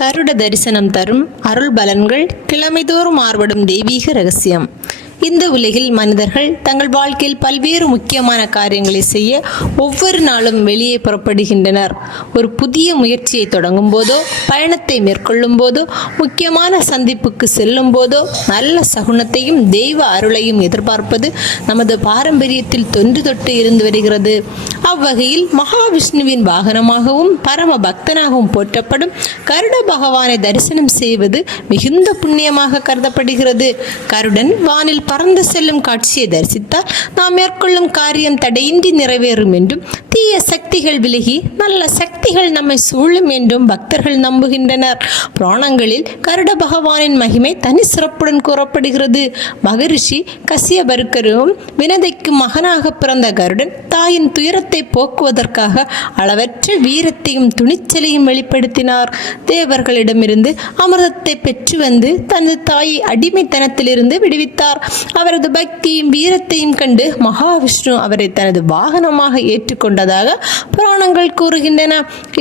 கருட தரிசனம் தரும் அருள் பலன்கள் கிழமைதோறும் மாறுபடும் தெய்வீக ரகசியம். இந்த உலகில் மனிதர்கள் தங்கள் வாழ்க்கையில் பல்வேறு முக்கியமான காரியங்களை செய்ய ஒவ்வொரு நாளும் வெளியே புறப்படுகின்றனர். ஒரு புதிய முயற்சியை தொடங்கும் போதோ, பயணத்தை மேற்கொள்ளும் போதோ, முக்கியமான சந்திப்புக்கு செல்லும் போதோ நல்ல சகுனத்தையும் தெய்வ அருளையும் எதிர்பார்ப்பது நமது பாரம்பரியத்தில் தொன்று தொட்டு இருந்து வருகிறது. அவ்வகையில் மகாவிஷ்ணுவின் வாகனமாகவும் பரம பக்தனாகவும் போற்றப்படும் கருட பகவானை தரிசனம் செய்வது மிகுந்த புண்ணியமாக கருதப்படுகிறது. கருடன் வானில் பறந்து செல்லும் காட்சியை தரிசித்தால் நாம் மேற்கொள்ளும் காரியம் தடையின்றி நிறைவேறும் என்றும், தீய சக்திகள் விலகி நல்ல சக்திகள் நம்மை சூழும் என்றும் பக்தர்கள் நம்புகின்றனர். புராணங்களில் கருட பகவானின் மகிமை தனி சிறப்புடன் கூறப்படுகிறது. மகரிஷி கசியபருக்கரும் வினதைக்கு மகனாக பிறந்த கருடன் தாயின் துயரத்தை போக்குவதற்காக அளவற்ற வீரத்தையும் துணிச்சலையும் வெளிப்படுத்தினார். தேவர்களிடமிருந்து அமிர்தத்தை பெற்று வந்து தனது தாயை அடிமைத்தனத்திலிருந்து விடுவித்தார். அவரது பக்தியும் வீரத்தையும் கண்டு மகாவிஷ்ணு அவரை தனது வாகனமாக ஏற்றுக்கொண்டதாக புராணங்கள் கூறுகின்றன.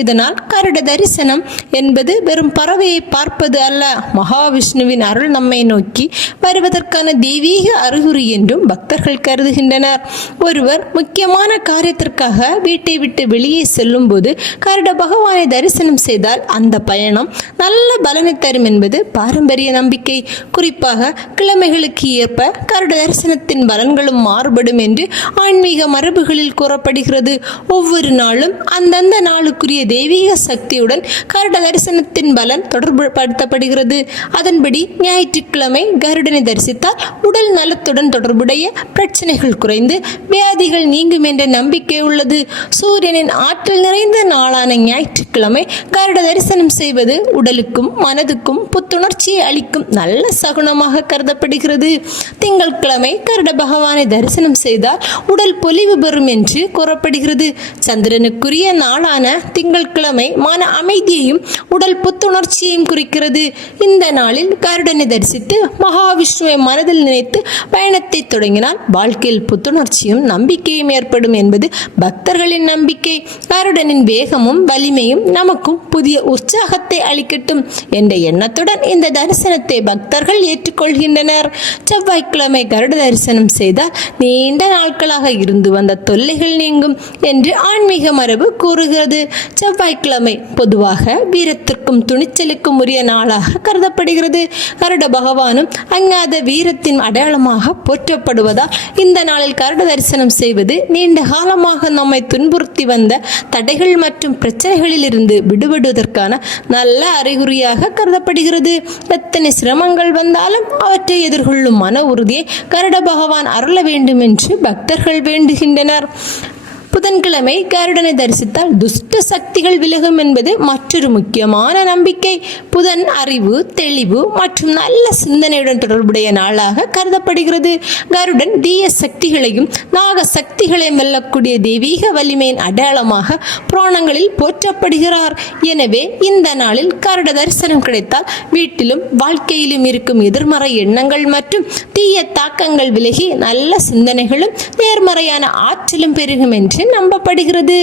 இதனால் கருட தரிசனம் என்பது வெறும் பறவையை பார்ப்பது அல்ல, மகாவிஷ்ணுவின் அருள் நம்மை நோக்கி வருவதற்கான தெய்வீக அறிகுறி என்றும் பக்தர்கள் கருதுகின்றனர். ஒருவர் முக்கியமான காரியத்திற்காக வீட்டை விட்டு வெளியே செல்லும் போது கருட பகவானை தரிசனம் செய்தால் அந்த பயணம் நல்ல பலனை தரும் என்பது பாரம்பரிய நம்பிக்கை. குறிப்பாக கிழமைகளுக்கு ஏற்ப கருட தரிசனத்தின் பலன்களும் மாறுபடும் என்று ஆன்மீக மரபுகளில் கூறப்படுகிறது. ஒவ்வொரு நாளும் அந்தந்த நாளுக்குரிய தெய்வீக சக்தியுடன் கருட தரிசனத்தின் பலன் தொடர்புபடுத்தப்படுகிறது. அதன்படி ஞாயிற்றுக்கிழமை கருடனை தரிசித்தால் உடல் நலத்துடன் தொடர்புடைய பிரச்சனைகள் குறைந்து வியாதிகள் நீங்கும் என்ற நம்பிக்கை உள்ளது. சூரியனின் ஆற்றல் நிறைந்த நாளான ஞாயிற்றுக்கிழமை கருட தரிசனம் செய்வது உடலுக்கும் மனதுக்கும் புத்துணர்ச்சியை அளிக்கும் நல்ல சகுனமாக கருதப்படுகிறது. திங்கட்கிழமை கருட பகவானை தரிசனம் செய்தால் உடல் பொலிவு பெறும் என்று கூறப்படுகிறது. சந்திரனுக்குரிய நாளான திங்கட்கிழமை மன அமைதியையும் உடல் புத்துணர்ச்சியையும் குறிக்கிறது. இந்த நாளில் கருடனை தரிசித்து மகாவிஷ்ணுவை மனதில் நினைத்து பயணத்தை தொடங்கினால் வாழ்க்கையில் புத்துணர்ச்சியும் நம்பிக்கையும் ஏற்படும் என்பது பக்தர்களின் நம்பிக்கை. கருடனின் வேகமும் வலிமையும் நமக்கும் புதிய உற்சாகத்தை அளிக்கட்டும் என்ற எண்ணத்துடன் இந்த தரிசனத்தை பக்தர்கள் ஏற்றுக்கொள்கின்றனர். செவ்வாய்க்கிழமை கருட தரிசனம் செய்தால் நீண்ட நாட்களாக இருந்து வந்த தொல்லைகள் நீங்கும் என்று ஆன்மீக மரபு கூறுகிறது. செவ்வாய்க்கிழமை பொதுவாக வீரத்திற்கும் துணிச்சலுக்கும் உரிய நாளாக கருதப்படுகிறது. கருட பகவானும் அஞ்ஞாத வீரத்தின் அடையாளமாக போற்றப்படுவதால் இந்த நாளில் கருட தரிசனம் செய்வது நீண்ட காலமாக நம்மை துன்புறுத்தி வந்த தடைகள் மற்றும் பிரச்சனைகளில் இருந்து விடுபடுவதற்கான நல்ல அறிகுறியாக கருதப்படுகிறது. எத்தனை சிரமங்கள் வந்தாலும் அவற்றை எதிர்கொள்ளும் மன உறுதியை கருட பகவான் அருள வேண்டும் என்று பக்தர்கள் வேண்டுகின்றனர். புதன்கிழமை கருடனை தரிசித்தால் துஷ்ட சக்திகள் விலகும் என்பது மற்றொரு முக்கியமான நம்பிக்கை. புதன் அறிவு, தெளிவு மற்றும் நல்ல சிந்தனையுடன் தொடர்புடைய நாளாக கருதப்படுகிறது. கருடன் தீய சக்திகளையும் நாக சக்திகளையும் வெல்லக்கூடிய தெய்வீக வலிமையின் அடையாளமாக புராணங்களில் போற்றப்படுகிறார். எனவே இந்த நாளில் கருட தரிசனம் கிடைத்தால் வீட்டிலும் வாழ்க்கையிலும் இருக்கும் எதிர்மறை எண்ணங்கள் மற்றும் தீய தாக்கங்கள் விலகி நல்ல சிந்தனைகளும் நேர்மறையான ஆற்றலும் பெருகும் என்று நம்பப்படுகிறது.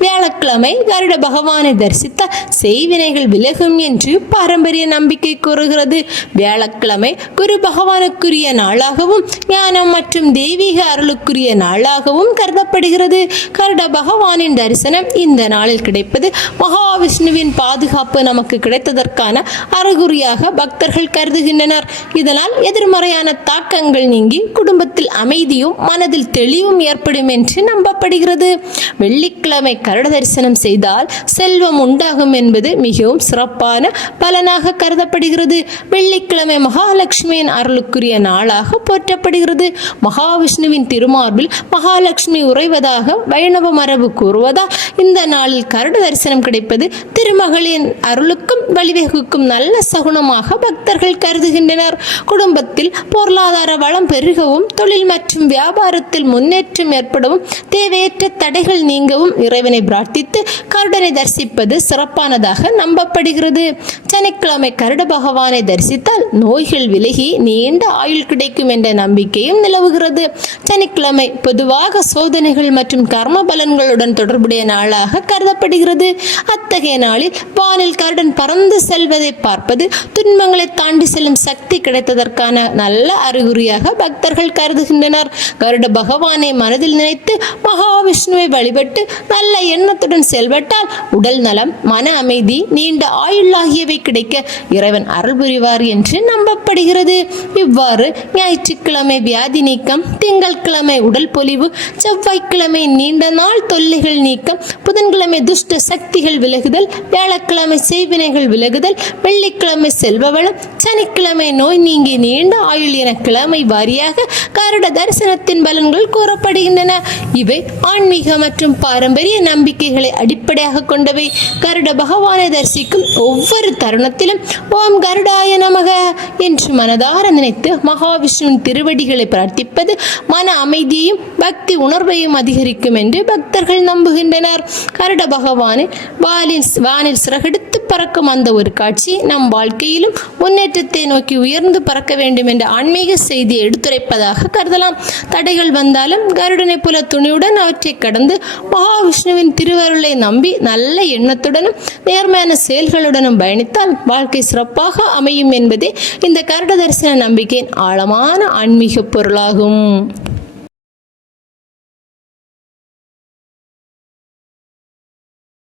வியாழக்கிழமை கருட பகவானை தரிசித்த செய்வினைகள் விலகும் என்று பாரம்பரிய நம்பிக்கை கூறுகிறது. வியாழக்கிழமை குரு பகவானுக்குரிய நாளாகவும் ஞானம் மற்றும் தெய்வீக அருளுக்குரிய நாளாகவும் கருதப்படுகிறது. கருட பகவானின் தரிசனம் இந்த நாளில் கிடைப்பது மகாவிஷ்ணுவின் பாதுகாப்பு நமக்கு கிடைத்ததற்கான அறிகுறியாக பக்தர்கள் கருதுகின்றனர். இதனால் எதிர்மறையான தாக்கங்கள் நீங்கி குடும்பத்தில் அமைதியும் மனதில் தெளிவும் ஏற்படும் என்று நம்பப்படுகிறது. வெள்ளிக்கிழமை கருட தரிசனம் செய்தால் செல்வம் உண்டாகும் என்பது மிகவும் சிறப்பான பலனாக கருதப்படுகிறது. வெள்ளிக்கிழமை மகாலட்சுமியின் அருளுக்குரிய நாளாக போற்றப்படுகிறது. மகாவிஷ்ணுவின் திருமார்பில் மகாலட்சுமி உறைவதாக வைணவ மரபு கூறுவதால் இந்த நாளில் கருட தரிசனம் கிடைப்பது திருமகளின் அருளுக்கும் வழிவகுக்கும் நல்ல சகுனமாக பக்தர்கள் கருதுகின்றனர். குடும்பத்தில் பொருளாதார வளம் பெருகவும் தொழில் மற்றும் வியாபாரத்தில் முன்னேற்றம் ஏற்படவும் தேவையற்ற தடைகள் நீங்கவும் இறைவனை பிரார்த்தித்து கருடனை தரிசிப்பது சிறப்பானதாக நம்பப்படுகிறது. சனிக்கிழமை கருட பகவானை தரிசித்தால் நோய்கள் விலகி நீண்ட ஆயுள் கிடைக்கும் என்ற நம்பிக்கையும் நிலவுகிறது. சனிக்கிழமை பொதுவாக சோதனைகள் மற்றும் கர்ம பலன்களுடன் தொடர்புடைய நாளாக கருதப்படுகிறது. அத்தகைய நாளில் வானில் கருடன் பறந்து செல்வதை பார்ப்பது துன்பங்களை தாண்டி செல்லும் சக்தி கிடைத்ததற்கான நல்ல அறிகுறியாக பக்தர்கள் கருதுகின்றனர். கருட பகவானை மனதில் நினைத்து மகாவிஷ்ணுவை வழிபட்டு நல்ல எண்ணத்துடன் செயல்பட்டால் உடல் நலம், மன அமைதி, நீண்ட ஆயுள் ஆகியவை கிடைக்க இறைவன் அருள் புரிவார் என்று நம்பப்படுகிறது. இவ்வாறு ஞாயிற்றுக்கிழமை வியாதி நீக்கம், திங்கட்கிழமை உடல் பொலிவு, செவ்வாய்க்கிழமை நீண்ட நாள் தொல்லைகள் நீக்கம், புதன்கிழமை துஷ்ட சக்திகள் விலகுதல், வியாழக்கிழமை செய்வினைகள் விலகுதல், வெள்ளிக்கிழமை செல்வ வளம், சனிக்கிழமை நோய் நீங்கி நீண்ட ஆயுள் என கிழமை வாரியாக கருட தரிசனத்தின் பலன்கள் கூறப்படுகின்றன. இவை ஆன்மீக மற்றும் பாரம்பரிய நம்பிக்கைகளை அடிப்படையாக கொண்டவை. கருட பகவானை தரிசிக்கும் ஒவ்வொரு தருணத்திலும் ஓம் கருடாய நமக என்று மனதார நினைத்து மகாவிஷ்ணுவின் திருவடிகளை பிரார்த்திப்பது மன அமைதியையும் பக்தி உணர்வையும் அதிகரிக்கும் என்று பக்தர்கள் நம்புகின்றனர். கருட பகவானை வானில் சிறகெடுத்து பறக்கும் அந்த ஒரு காட்சி நம் வாழ்க்கையிலும் முன்னேற்றத்தை நோக்கி உயர்ந்து பறக்க வேண்டும் என்ற ஆன்மீக செய்தியை எடுத்துரைப்பதாக கருதலாம். தடைகள் வந்தாலும் கருடனை போல துணியுடன் அவற்றை கடந்து மகாவிஷ்ணுவின் திருவருளை நம்பி நல்ல எண்ணத்துடனும் நேர்மையான செயல்களுடனும் பயணித்தால் வாழ்க்கை சிறப்பாக அமையும் என்பதே இந்த கருட தரிசன நம்பிக்கையின் ஆழமான ஆன்மீக பொருளாகும்.